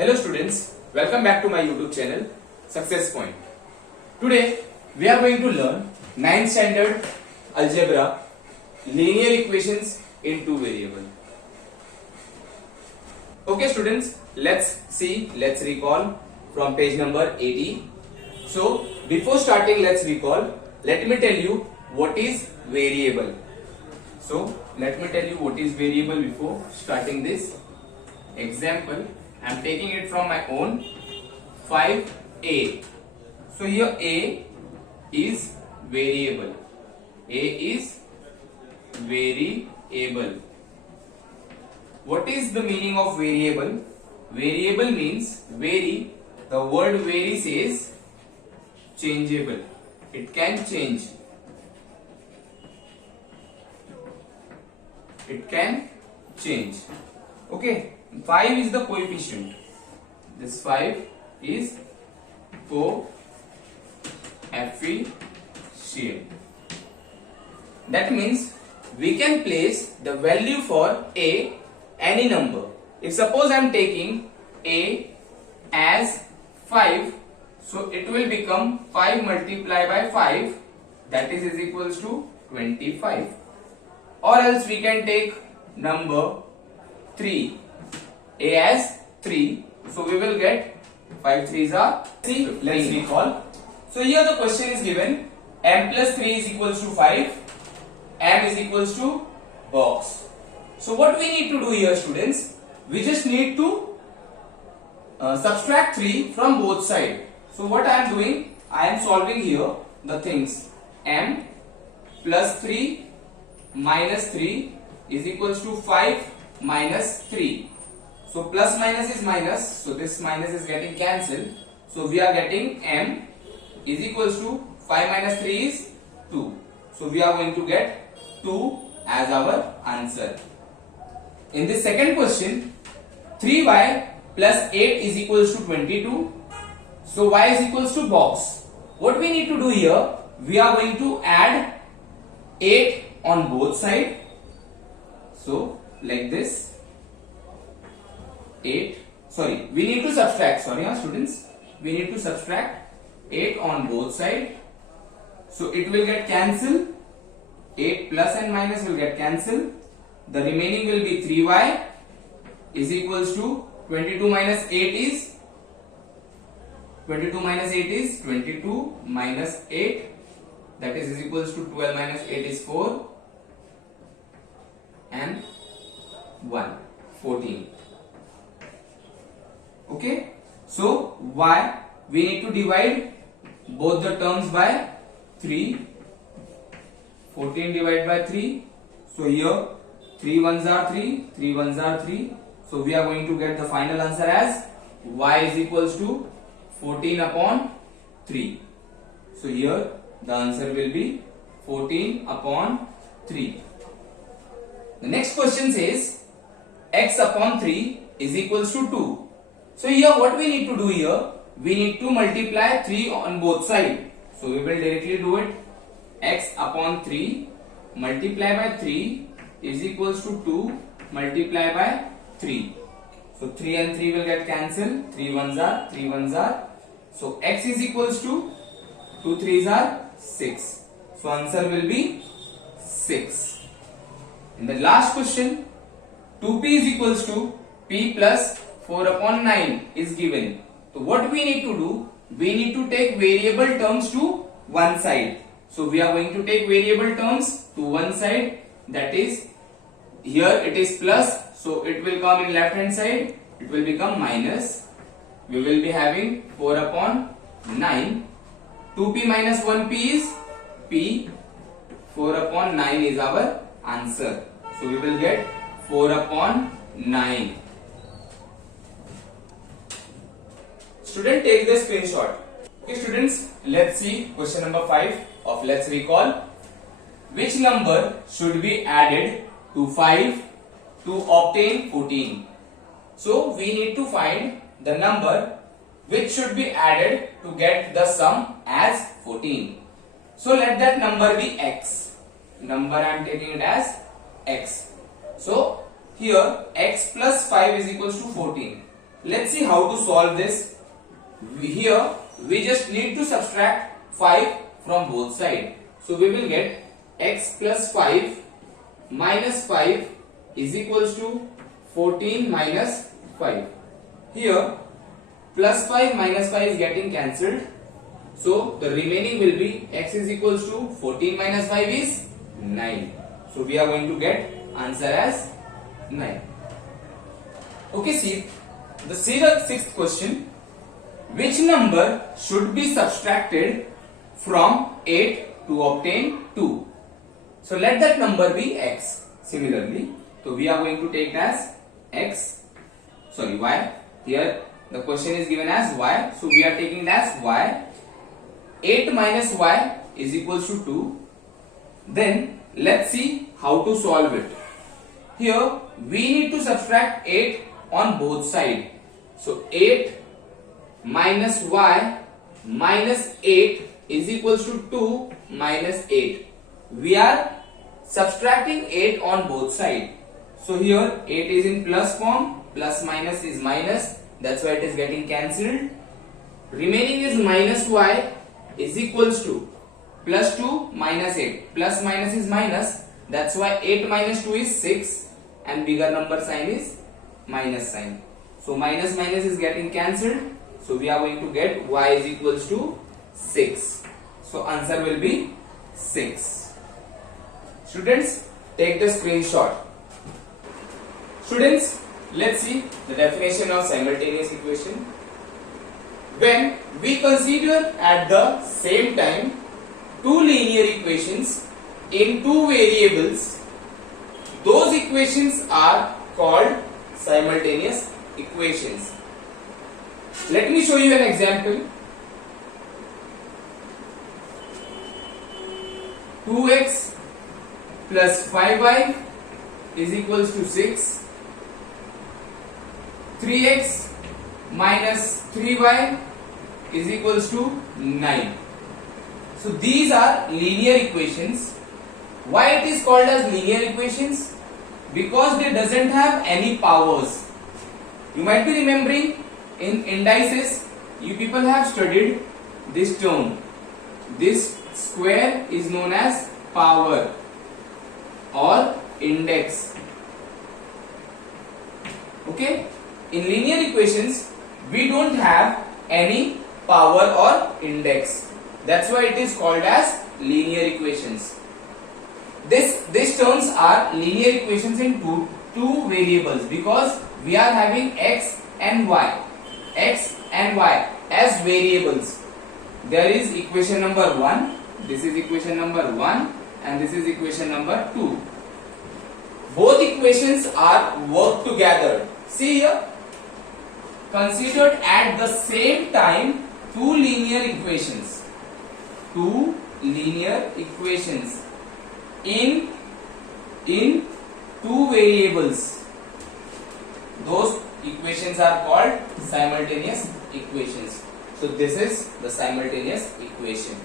Hello students, welcome back to my YouTube channel Success Point. Today we are going to learn 9th standard algebra linear equations in two variable. Okay students, let's recall from page number 80. So before starting, let's recall. Let me tell you what is variable. So let me tell you what is variable before starting this example. I am taking it from my own 5a. So here a is variable. A is variable. What is the meaning of variable? Variable means vary. The word vary says changeable. It can change. It can change. Okay. 5 is the coefficient. This 5 is coefficient. That means we can place the value for a any number. If suppose I am taking a as 5, so it will become 5 multiplied by 5, that is equals to 25. Or else we can take number 3. A as 3, so we will get 5 3s are 3. Let's recall. So here the question is given: m plus 3 is equals to 5, m is equals to box. So what we need to do here, students, we just need to subtract 3 from both sides. So what I am doing, I am solving here the things. M plus 3 minus 3 is equals to 5 minus 3. So plus minus is minus, so this minus is getting cancelled. So we are getting m is equals to 5 minus 3 is 2. So we are going to get 2 as our answer. In this second question, 3y plus 8 is equals to 22. So y is equals to box. What we need to do here, we are going to add 8 on both sides. So like this. We need to subtract, students, we need to subtract 8 on both sides. So it will get cancelled. 8 plus and minus will get cancelled. The remaining will be 3y is equals to 22 minus 8 is 22 minus 8 is 22 minus 8, that is equals to 12 minus 8 is 4 and 1, 14. Okay, so y, we need to divide both the terms by 3. 14 divided by 3. So here 3 ones are 3, 3 ones are 3. So we are going to get the final answer as y is equals to 14 upon 3. So here the answer will be 14 upon 3. The next question says x upon 3 is equals to 2. So here what we need to do here, we need to multiply 3 on both sides. So we will directly do it. X upon 3 multiply by 3 is equals to 2 multiply by 3. So 3 and 3 will get cancelled. 3 ones are, 3 ones are. So x is equals to 2 3s are 6. So answer will be 6. In the last question, 2p is equals to p plus 4 upon 9 is given. So what we need to do, we need to take variable terms to one side. So we are going to take variable terms to one side, that is here it is plus, so it will come in left hand side, it will become minus. We will be having 4 upon 9. 2p minus 1p is p. 4 upon 9 is our answer. So we will get 4 upon 9. Student, take the screenshot. Okay students, let's see question number 5 of let's recall. Which number should be added to 5 to obtain 14? So we need to find the number which should be added to get the sum as 14. So let that number be x. Number I am taking it as x. So here x plus 5 is equals to 14. let's see how to solve this. Here we just need to subtract 5 from both sides. So we will get x plus 5 minus 5 is equals to 14 minus 5. Here plus 5 minus 5 is getting cancelled. So the remaining will be x is equals to 14 minus 5 is 9. So we are going to get answer as 9. Okay, see the sixth question. Which number should be subtracted from 8 to obtain 2? So let that number be x. Similarly, so we are going to take it as y. Here the question is given as y, so we are taking it as y. 8 minus y is equals to 2. Then let's see how to solve it. Here we need to subtract 8 on both sides. So 8 minus y minus 8 is equals to 2 minus 8. We are subtracting 8 on both sides. So here 8 is in plus form, plus minus is minus, that's why it is getting cancelled. Remaining is minus y is equals to plus 2 minus 8. Plus minus is minus, that's why 8 minus 2 is 6 and bigger number sign is minus sign. So minus minus is getting cancelled. So we are going to get y is equals to 6. So answer will be 6. Students, take the screenshot. Students, let's see the definition of simultaneous equation. When we consider at the same time two linear equations in two variables, those equations are called simultaneous equations. Let me show you an example. 2x plus 5y is equals to 6. 3x minus 3y is equals to 9. So these are linear equations. Why it is called as linear equations? Because they doesn't have any powers. You might be remembering in indices, you people have studied this term. This square is known as power or index. Okay? In linear equations, we don't have any power or index. That's why it is called as linear equations. These terms are linear equations in two variables because we are having x and y as variables. There is equation number 1, this is equation number 1 and this is equation number 2. Both equations are work together. See here, considered at the same time two linear equations in two variables. Those equations are called simultaneous equations. So this is the simultaneous equation.